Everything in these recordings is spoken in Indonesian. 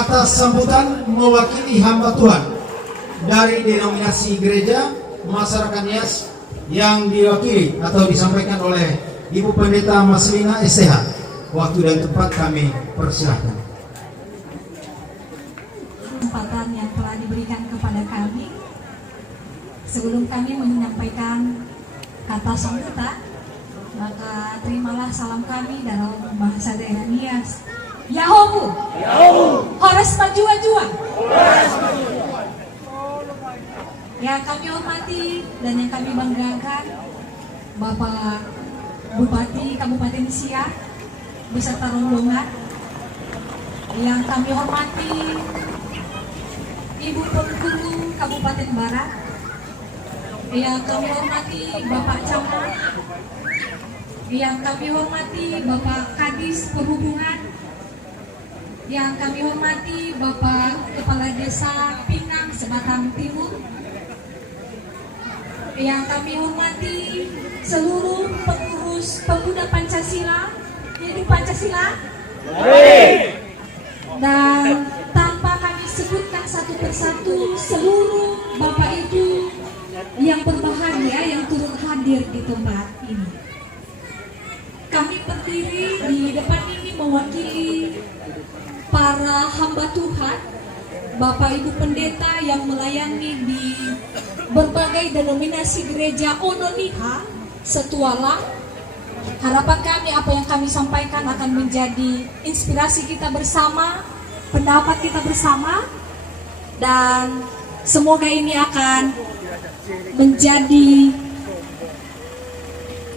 kata sambutan mewakili hamba Tuhan dari denominasi gereja masyarakat Nias yang diwakili atau disampaikan oleh Ibu Pendeta Maslina STH. Waktu dan tempat kami persilahkan. Kesempatan yang telah diberikan kepada kami, sebelum kami menyampaikan kata sambutan, maka terimalah salam kami dalam bahasa daerah Nias. Yahobu, Horas Majua-Jua. Yang kami hormati dan yang kami banggakan, Bapak Bupati Kabupaten Siak beserta rombongan. Yang kami hormati Ibu Pengguru Kabupaten Barat. Yang kami hormati Bapak Camat. Yang kami hormati Bapak Kadis Perhubungan. Yang kami hormati Bapak Kepala Desa Pinang Sebatang Timur. Yang kami hormati seluruh pengurus pemuda Pancasila. Hidup Pancasila. Dan tanpa kami sebutkan satu persatu seluruh Bapak Ibu yang berbahagia yang turut hadir di tempat ini. Kami berdiri di depan ini mewakili para hamba Tuhan, Bapak Ibu Pendeta yang melayani di berbagai denominasi gereja Ononiha Setualang. Harapan kami apa yang kami sampaikan akan menjadi inspirasi kita bersama, pendapat kita bersama, dan semoga ini akan menjadi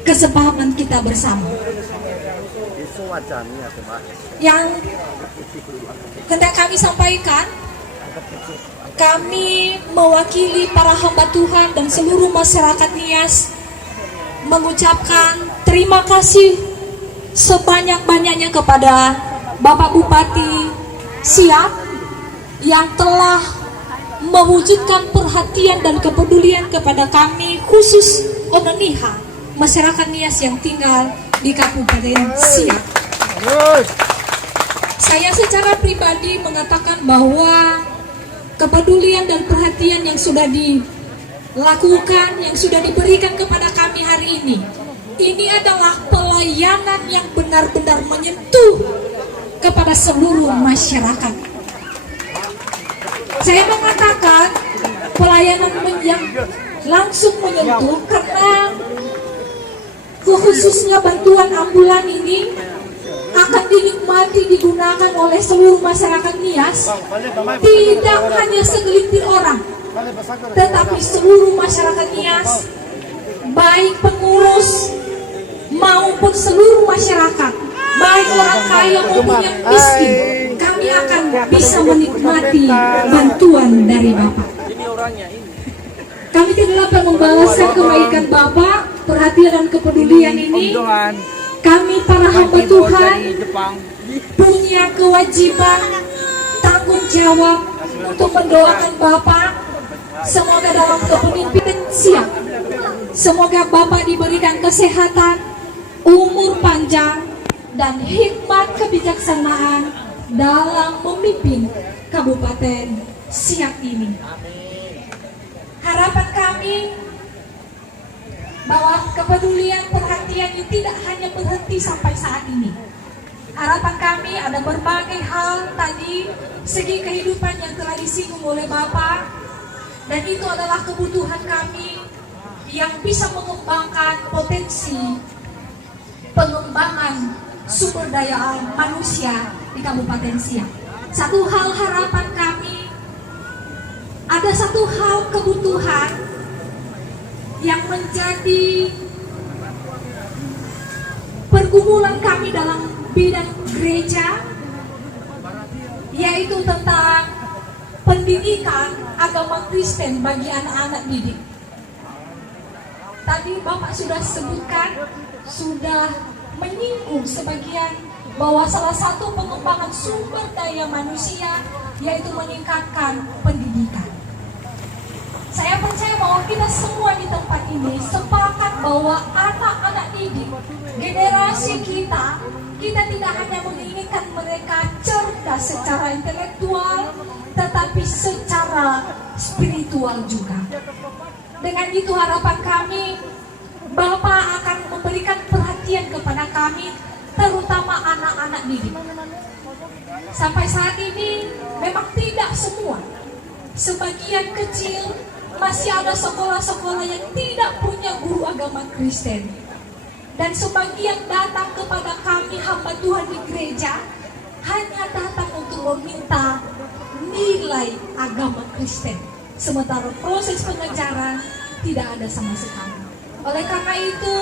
kesepahaman kita bersama. Yang hendak kami sampaikan, kami mewakili para hamba Tuhan dan seluruh masyarakat Nias mengucapkan terima kasih sebanyak-banyaknya kepada Bapak Bupati Siak yang telah mewujudkan perhatian dan kepedulian kepada kami, khusus Ononiha, masyarakat Nias yang tinggal di Kabupaten Siak. Saya secara pribadi mengatakan bahwa kepedulian dan perhatian yang sudah dilakukan, yang sudah diberikan kepada kami hari ini adalah pelayanan yang benar-benar menyentuh kepada seluruh masyarakat. Saya mengatakan pelayanan yang langsung menyentuh karena khususnya bantuan ambulan ini akan dinikmati digunakan oleh seluruh masyarakat Nias, tidak hanya segelintir orang, tetapi seluruh masyarakat Nias, baik pengurus maupun seluruh masyarakat, baik orang kaya maupun yang miskin, kami akan bisa menikmati bantuan dari Bapak. Kami tidak dapat membalaskan kebaikan Bapak, perhatian dan kepedulian ini. Kami para hamba Tuhan punya kewajiban, tanggung jawab untuk mendoakan Bapak. Semoga dalam kepemimpinan Siak, semoga Bapak diberikan kesehatan, umur panjang, dan hikmat kebijaksanaan dalam memimpin Kabupaten Siak ini. Harapan kami bahwa kepedulian perhatian ini tidak hanya berhenti sampai saat ini. Harapan kami ada berbagai hal tadi, segi kehidupan yang telah disinggung oleh Bapak, dan itu adalah kebutuhan kami yang bisa mengembangkan potensi pengembangan sumber daya manusia di Kabupaten Siak. Satu hal harapan kami, ada satu hal kebutuhan yang menjadi pergumulan kami dalam bidang gereja, yaitu tentang pendidikan agama Kristen bagi anak-anak didik. Tadi Bapak sudah sebutkan, sudah menyinggung sebagian bahwa salah satu pengembangan sumber daya manusia yaitu meningkatkan pendidikan. Saya percaya bahwa kita semua di tempat ini sepakat bahwa anak-anak didik, generasi kita tidak hanya menginginkan mereka cerdas, hanya secara intelektual, tetapi secara spiritual juga. Dengan itu harapan kami, Bapak akan memberikan perhatian kepada kami, terutama anak-anak didik. Sampai saat ini memang tidak semua, sebagian kecil masih ada sekolah-sekolah yang tidak punya guru agama Kristen. Dan sebagian datang kepada kami hamba Tuhan di gereja hanya datang untuk meminta nilai agama Kristen. Sementara proses pengajaran tidak ada sama sekali. Oleh karena itu,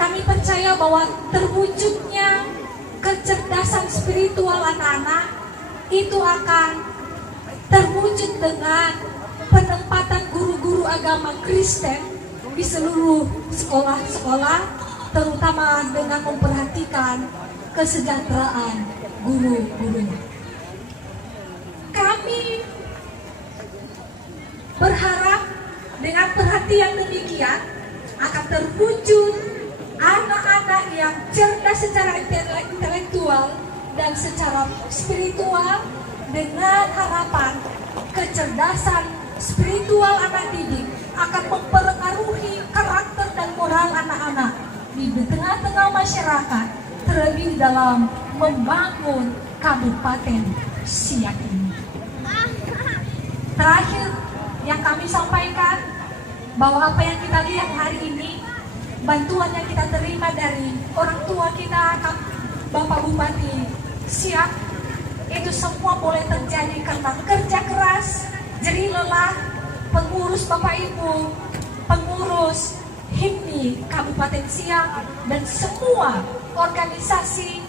kami percaya bahwa terwujudnya kecerdasan spiritual anak-anak itu akan terwujud dengan penempatan guru-guru agama Kristen di seluruh sekolah-sekolah, terutama dengan memperhatikan kesejahteraan guru-gurunya. Kami berharap dengan perhatian demikian akan terwujud anak-anak yang cerdas secara intelektual dan secara spiritual, dengan harapan kecerdasan spiritual anak didik akan mempengaruhi karakter dan moral anak-anak di tengah-tengah masyarakat, terlebih dalam membangun Kabupaten Siak ini. Terakhir yang kami sampaikan, bahwa apa yang kita lihat hari ini, bantuan yang kita terima dari orang tua kita, Bapak Bupati Siak, itu semua boleh terjadi karena kerja keras, jerih lelah pengurus Bapak Ibu, pengurus HIMNI Kabupaten Siak, dan semua organisasi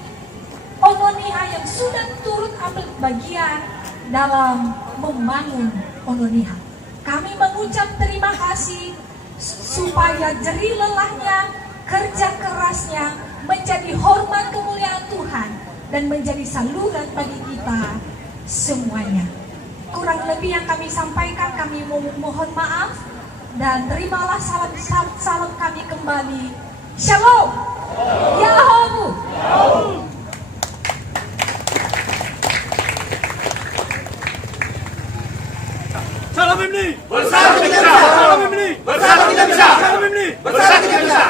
Ononiha yang sudah turut ambil bagian dalam membangun Ononiha. Kami mengucap terima kasih supaya jerih lelahnya, kerja kerasnya menjadi hormat kemuliaan Tuhan dan menjadi saluran bagi kita semuanya. Kurang lebih yang kami sampaikan, kami mohon maaf dan terimalah salam kami kembali. Shalom. Yahomu. Salam HIMNI. Bersama kita bisa. Salam HIMNI. Bersama kita bisa. Salam HIMNI. Bersama kita bisa.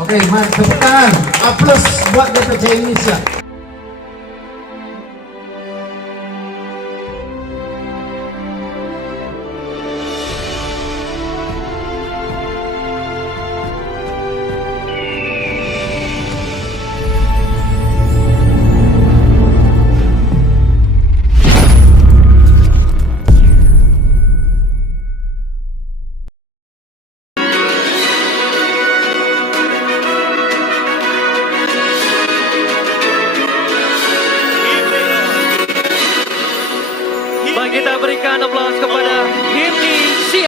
Oke, tepuk tangan, aplaus buat DPC Indonesia.